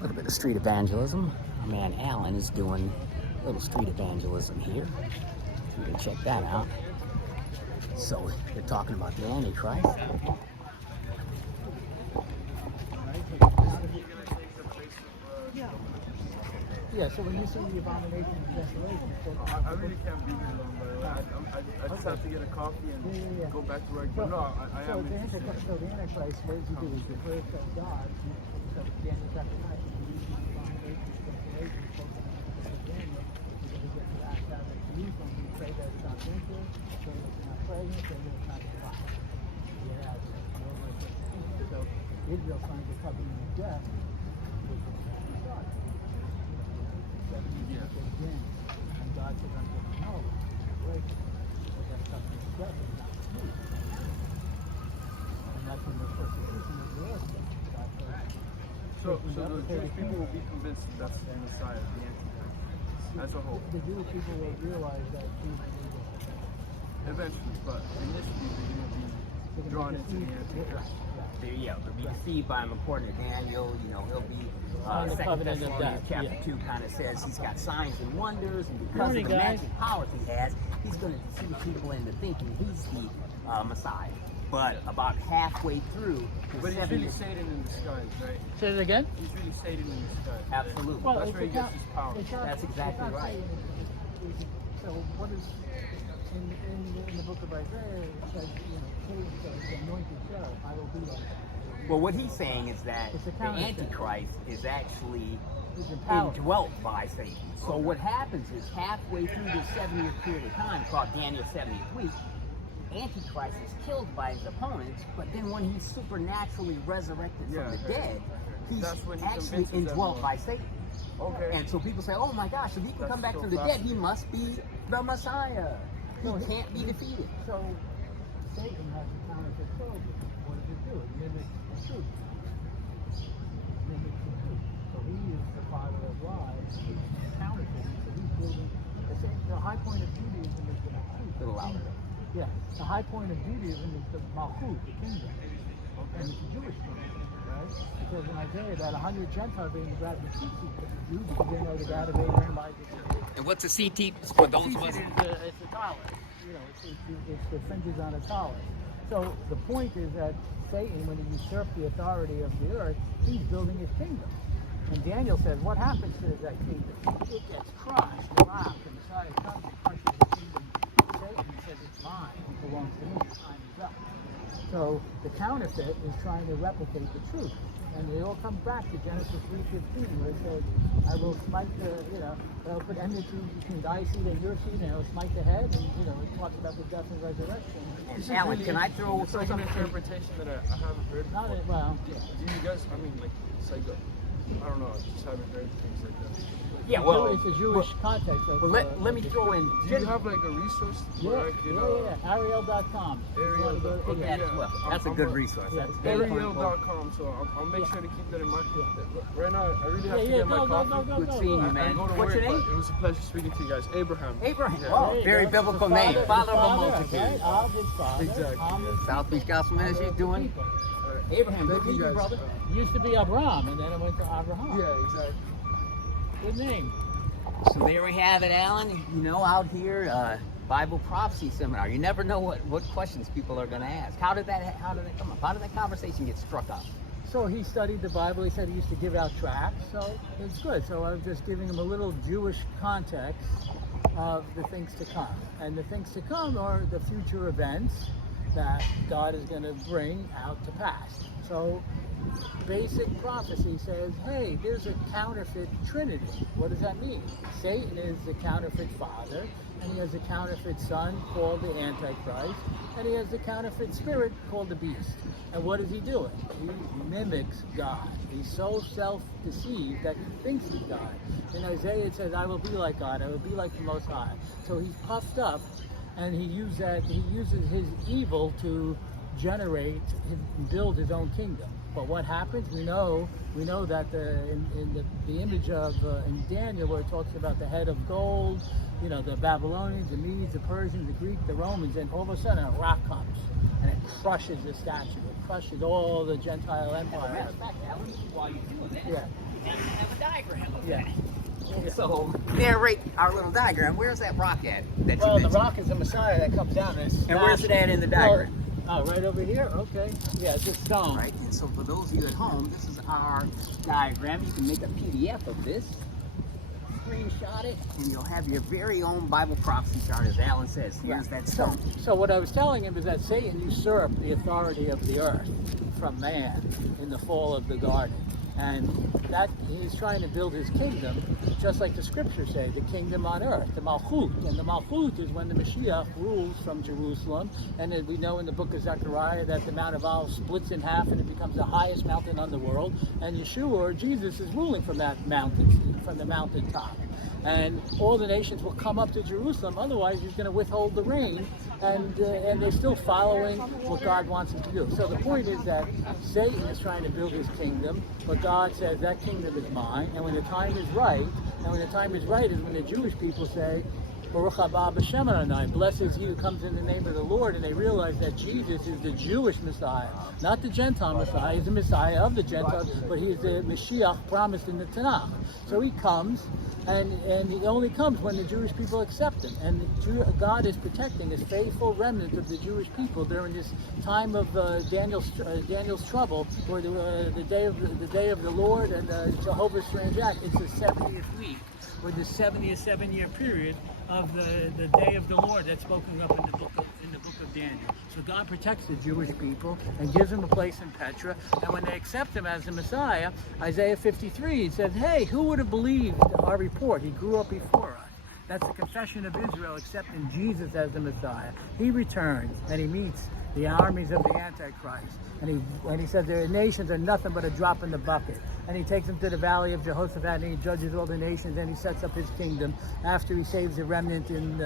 A little bit of street evangelism. Our man Alan is doing a little street evangelism here. You can check that out. So they're talking about the Antichrist. Yeah, so when you say the abomination of desolation, I really can't be here long, by the way. I just have to get a coffee and go back to work. But no, I am interested. So the Antichrist, what does he do? He refers to God. So Daniel chapter 9, he uses the abomination of desolation, focusing on Daniel, because he gets to act out of Jerusalem. He say that it's not winter, say that it's not pregnant, say that it's not dry. So Israel signs a covenant of death, which is God. Again, and God says, I'm going to know but that covenant of death is not true. And that's when the persecution is yours. So the Jewish people will be convinced that that's the Messiah, the Antichrist, as a whole. The Jewish people will realize that Jesus is eventually, but initially they're going to be drawn into the Antichrist. They'll be deceived by him according to Daniel. He'll be Second Thessalonians chapter 2 kind of says he's got signs and wonders, and because of the magic powers he has, he's going to deceive people into thinking he's the Messiah. But about halfway through, but he's really Satan in disguise, right? Say it again? He's really Satan in disguise. Absolutely. Well, that's where he gets his power. That's exactly right. So what is in the book of Isaiah? It says, Satan says, the anointed cherub, I will be like that. Well, what he's saying is that the Antichrist is actually indwelt by Satan. So what happens is halfway through this 7-year period of time, called Daniel's 70th week, Antichrist is killed by his opponents, but then when he's supernaturally resurrected from the dead, he's actually indwelt by Satan. Okay. And so people say, oh my gosh, if he can come back from the dead, he must be the Messiah. He can't be defeated. So Satan has a counterfeit soldier. What does it do? It mimics the truth. So he is the father of lies. He's counterfeiting. So he's building the high point of Judaism is the Malchut. A little louder. Yeah, the high point of Judaism is the Malchut, the kingdom. And it's a Jewish kingdom, right? Because in Isaiah that 100 Gentiles being grabbed the seat of the Jews because they know the God of Abraham, Isaac, and Jacob. And what's a CT for those of us? It's a collar. It's the fringes on a collar. So the point is that Satan, when he usurped the authority of the earth, he's building his kingdom. And Daniel says, what happens to that kingdom? It gets crushed, rocked, and the Messiah comes and crushes the kingdom. Satan says, it's mine, it belongs to me, time is up. So the counterfeit is trying to replicate the truth. And it all comes back to Genesis 3:15, where it says, I will smite I'll put enmity between thy seed and your seed, and I'll smite the head, and, it talks about the death and resurrection. And Alan, can I throw it's like an interpretation that I haven't heard before. Not it, well, Do you guys, it's like, I don't know, I just haven't heard things like that. Yeah, well, it's a Jewish context. let me throw in. Do you have like a resource? Ariel.com. That's a good resource. That's Ariel.com, so I'll make sure to keep that in mind. Right now, I really have to get my coffee. Good seeing you, man. What's your name? It was a pleasure speaking to you guys. Abraham. Abraham. Oh, very biblical name. Father of a multitude. Exactly. Southeast Gospel Ministry doing. Abraham, good to meet you, brother. It used to be Abraham, and then it went to Abraham. Yeah, exactly. Good name. So there we have it, Alan. Out here, Bible prophecy seminar. You never know what questions people are going to ask. How did that come up? How did that conversation get struck up? So he studied the Bible. He said he used to give out tracts, so it's good. So I was just giving him a little Jewish context of the things to come. And the things to come are the future events that God is going to bring out to pass. So basic prophecy says, hey, there's a counterfeit trinity. What does that mean? Satan is the counterfeit father, and he has a counterfeit son called the Antichrist, and he has the counterfeit spirit called the beast. And what is he doing? He mimics God. He's so self-deceived that he thinks he's God. In Isaiah it says, I will be like God, I will be like the Most High. So he's puffed up, and he uses his evil to build his own kingdom. But what happens? We know that in the image of in Daniel, where it talks about the head of gold, the Babylonians, the Medes, the Persians, the Greeks, the Romans, and all of a sudden a rock comes and it crushes the statue. It crushes all the Gentile empires. Matter of fact, Alan, while you're doing that, Yeah. we have a diagram of Yeah. that. So narrate our little diagram. Where's that rock at? That you Well, the mentioned? rock is the Messiah that comes down. And where's it at in the diagram? Oh, right over here? Okay. Yeah, it's a stone. Right, and so for those of you at home, this is our diagram. You can make a PDF of this, screenshot it, and you'll have your very own Bible prophecy chart, as Alan says. Here's that stone. So what I was telling him is that Satan usurped the authority of the earth from man in the fall of the garden. And that he's trying to build his kingdom, just like the scriptures say, the kingdom on earth, the Malchut. And the Malchut is when the Mashiach rules from Jerusalem. And then we know in the book of Zechariah that the Mount of Olives splits in half and it becomes the highest mountain on the world. And Yeshua, or Jesus, is ruling from that mountain, from the mountaintop. And all the nations will come up to Jerusalem, otherwise he's going to withhold the rain, and they're still following what God wants them to do. So the point is that Satan is trying to build his kingdom, but God says that kingdom is mine, and when the time is right, is when the Jewish people say, Baruch haba b'shem Adonai, blessed is he who comes in the name of the Lord, and they realize that Jesus is the Jewish Messiah, not the Gentile Messiah. He's the Messiah of the Gentiles, but he is the Mashiach promised in the Tanakh. So he comes, and he only comes when the Jewish people accept him. And God is protecting his faithful remnant of the Jewish people during this time of Daniel's trouble, or the day of the Lord and Jehovah's strange act. It's the 70th week, or the 70th 7-year period of the day of the Lord that's spoken up in the book of Daniel. So God protects the Jewish people and gives them a place in Petra. And when they accept him as the Messiah, Isaiah 53, it says, hey, who would have believed our report? He grew up before us. That's the confession of Israel, accepting Jesus as the Messiah. He returns and he meets the armies of the Antichrist. And he says their nations are nothing but a drop in the bucket. And he takes them to the valley of Jehoshaphat and he judges all the nations and he sets up his kingdom after he saves the remnant in